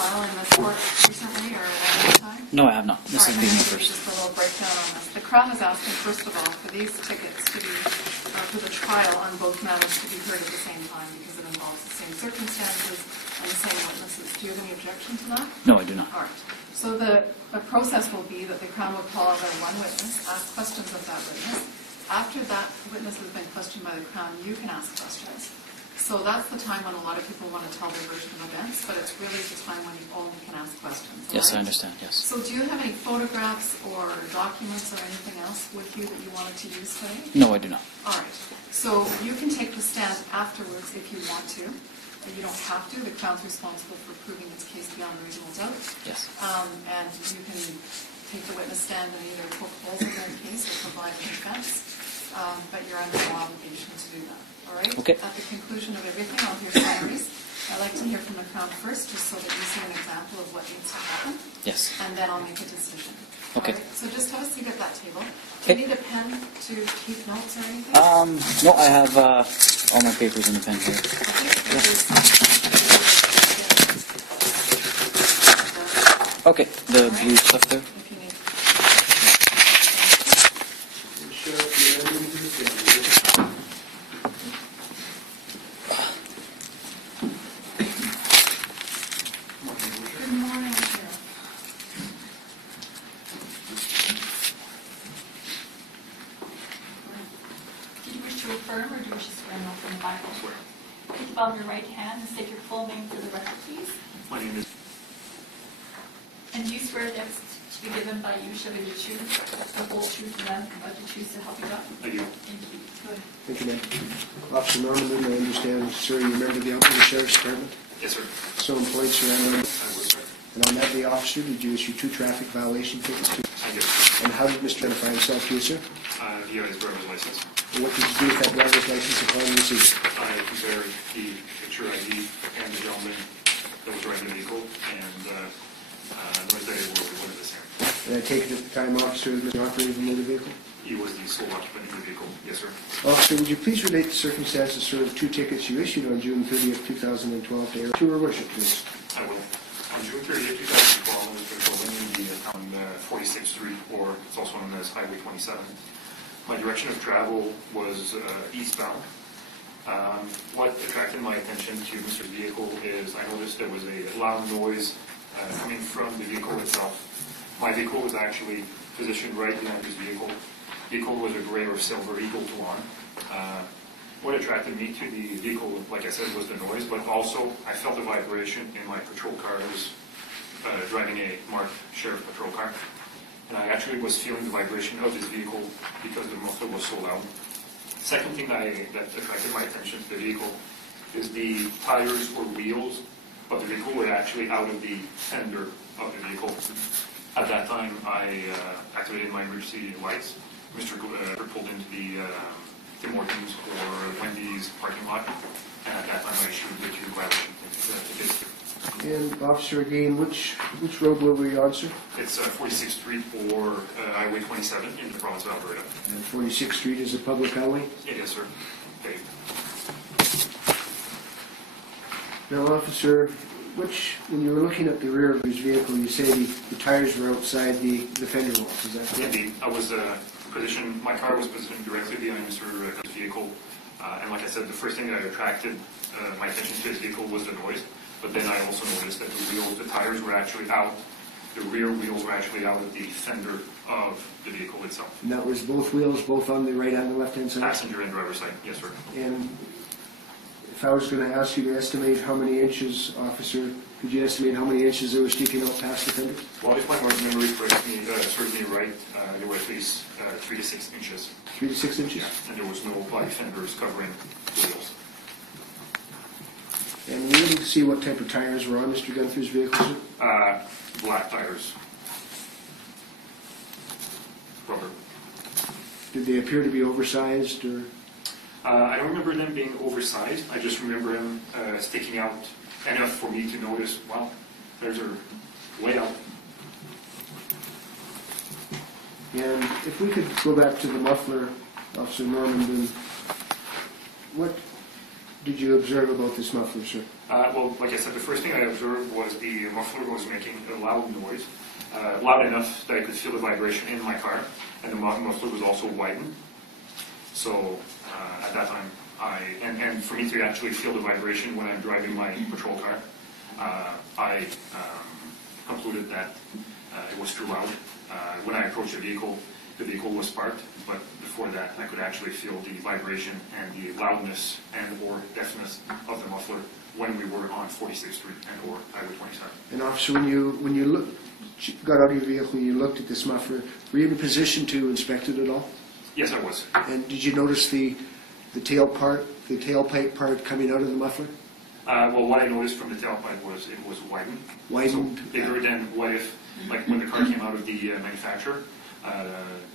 trial in this court recently or at any time? No, I have not. This is being first. Just a little breakdown on this. The Crown is asking, first of all, for these tickets to be, for the trial on both matters to be heard at the same time because it involves the same circumstances and the same witnesses. Do you have any objection to that? No, I do not. All right. So the process will be that the Crown will call out one witness, ask questions of that witness. After that witness has been questioned by the Crown, you can ask questions. So that's the time when a lot of people want to tell their version of events, but it's really the time when you only can ask questions. Yes, right? I understand, yes. So do you have any photographs or documents or anything else with you that you wanted to use today? No, I do not. All right. So you can take the stand afterwards if you want to. You don't have to. The Crown's responsible for proving its case beyond a reasonable doubt. Yes. And you can take the witness stand and either poke holes in their case or provide a defense, but you're under no obligation to do that. All right? Okay. At the conclusion of everything, I'll hear summaries. I'd like to hear from the Crown first, just so that you see an example of what needs to happen. Yes. And then I'll make a decision. Okay. All right? So just have a seat at that table. Do Okay. you need a pen to keep notes or anything? No, I have all my papers in the pen here. Okay, the blue stuff there. If you need. Good morning, Sheriff. Do you wish to affirm or do you wish to swear an oath in the Bible? Swear. Put the Bible in your right hand and state your full name for the record, please. My name is. And do you swear that to be given by you shall be the truth, the whole truth, and nothing but the truth to help you God? I do. Thank you. Go ahead. Thank you, ma'am. Officer Norman, I understand, sir, you're a member of the Alberta Sheriff's Department, Yes, sir. so employed, sir, and I was, sir. on that day, officer, did you issue 2 traffic violation tickets to? I did. And how did Mr. identify himself to you, sir? Via his driver's license. And what did you do with that driver's license upon receipt? I compared the picture ID and the gentleman that was driving the vehicle, and noticed that it was one of the same. And I take it at the time, officer, that Mr. operated the motor vehicle? He was the sole occupant of the vehicle. Yes, sir. Officer, would you please relate the circumstances, sir, of 2 tickets you issued on June 30th, 2012 to your worship, please? I will. On June 30th, 2012, I was patrolling on 46th Street, or it's also known as Highway 27. My direction of travel was eastbound. What attracted my attention to Mr. vehicle is I noticed there was a loud noise coming from the vehicle itself. My vehicle was actually positioned right behind his vehicle. The vehicle was a gray or silver Eagle Tuan. What attracted me to the vehicle, like I said, was the noise, but also I felt a vibration in my patrol car. I was driving a marked sheriff patrol car, and I actually was feeling the vibration of his vehicle because the muffler was so loud. Second thing that attracted my attention to the vehicle is the tires or wheels of the vehicle were actually out of the fender of the vehicle. At that time, I activated my emergency lights. Mr. pulled into the Tim Hortons or Wendy's parking lot, and at that time I issued the 2 violation tickets. And, officer, again, which road were we on, sir? It's 46th Street or Highway 27 in the province of Alberta. And 46th Street is a public highway? It is, sir. Okay. Now, officer, when you were looking at the rear of his vehicle, you say the tires were outside the fender walls, is that correct? Indeed. I was positioned, my car was positioned directly behind Mr. Cook's vehicle, and like I said, the first thing that attracted my attention to his vehicle was the noise, but then I also noticed that the tires were actually out, the rear wheels were actually out of the fender of the vehicle itself. And that was both wheels, both on the right and the left-hand side? Passenger and driver's side, yes, sir. And if I was going to ask you to estimate how many inches, officer, could you estimate how many inches they were sticking out past the fender? Well, if my memory serves me right, there were at least 3 to 6 inches. 3 to 6 inches? Yeah, and there was no black fenders covering the wheels. And we able to see what type of tires were on Mr. Gunther's vehicle, sir? Black tires. Rubber. Did they appear to be oversized, or? I don't remember them being oversized. I just remember them sticking out enough for me to notice, wow, there's a way out. And if we could go back to the muffler, Officer Norman, then did you observe about this muffler, sir? Well, like I said, the first thing I observed was the muffler was making a loud noise, loud enough that I could feel the vibration in my car, and the muffler was also widened. So at that time, and for me to actually feel the vibration when I'm driving my patrol car, I concluded that it was too loud. When I approached the vehicle was parked, but before that I could actually feel the vibration and the loudness and or deafness of the muffler when we were on 46th Street and or Highway 27. And officer, when you got out of your vehicle, you looked at this muffler, were you in a position to inspect it at all? Yes, I was. And did you notice the tailpipe part coming out of the muffler? Well, what I noticed from the tailpipe was it was widened. Widened? So bigger than what if, like when the car came out of the manufacturer,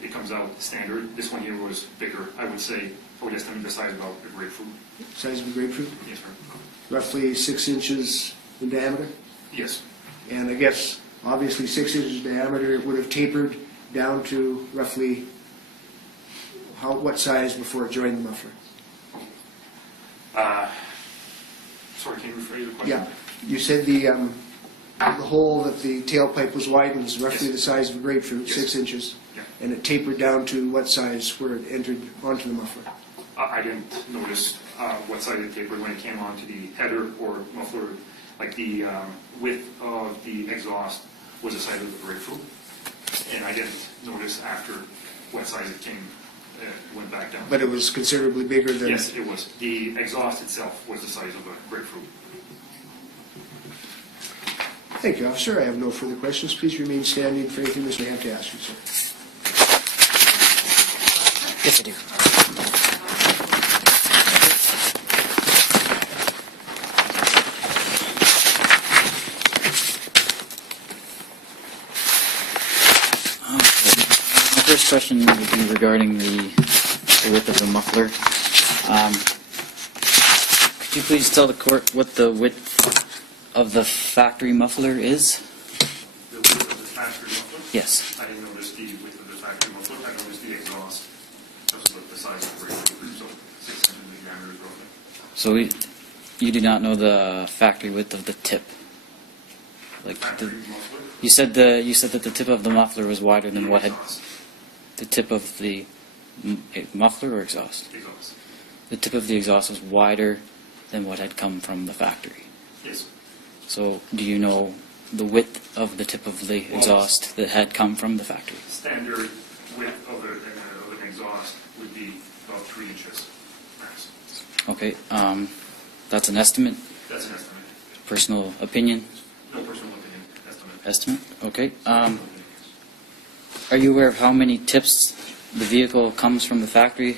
it comes out standard. This one here was bigger. I would estimate the size about a grapefruit. Size of a grapefruit? Yes, sir. Roughly 6 inches in diameter? Yes. And I guess, obviously 6 inches diameter, it would have tapered down to roughly what size before it joined the muffler? Sorry, can you rephrase the question? Yeah. You said the hole that the tailpipe was widened is roughly Yes. the size of a grapefruit, Yes. 6 inches. Yeah. And it tapered down to what size where it entered onto the muffler? I didn't notice what side it tapered when it came onto the header or muffler. Like the width of the exhaust was the size of the grapefruit, and I didn't notice after what size it went back down. But it was considerably bigger than... Yes, it was. The exhaust itself was the size of a grapefruit. Thank you, officer. I have no further questions. Please remain standing for anything that I have to ask you, sir. Yes, I do. My first question would be regarding the width of the muffler. Could you please tell the court what the width of the factory muffler is? The width of the factory muffler? Yes. I didn't notice the width of the factory muffler. I noticed the exhaust. That was about the size of the grapefruit, so 6 inches in diameter roughly. So you do not know the factory width of the tip? Like Factory muffler? you said that the tip of the muffler was wider than what had Exhaust. the tip of the muffler or exhaust. Exhaust. The tip of the exhaust was wider than what had come from the factory. Yes. So do you know the width of the tip of the exhaust that had come from the factory? Standard width of an exhaust would be about 3 inches max. Okay, that's an estimate, That's an estimate. personal opinion, No personal opinion. Estimate. estimate. Okay. Are you aware of how many tips the vehicle comes from the factory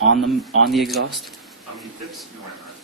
on the exhaust? How many tips? No, I'm not.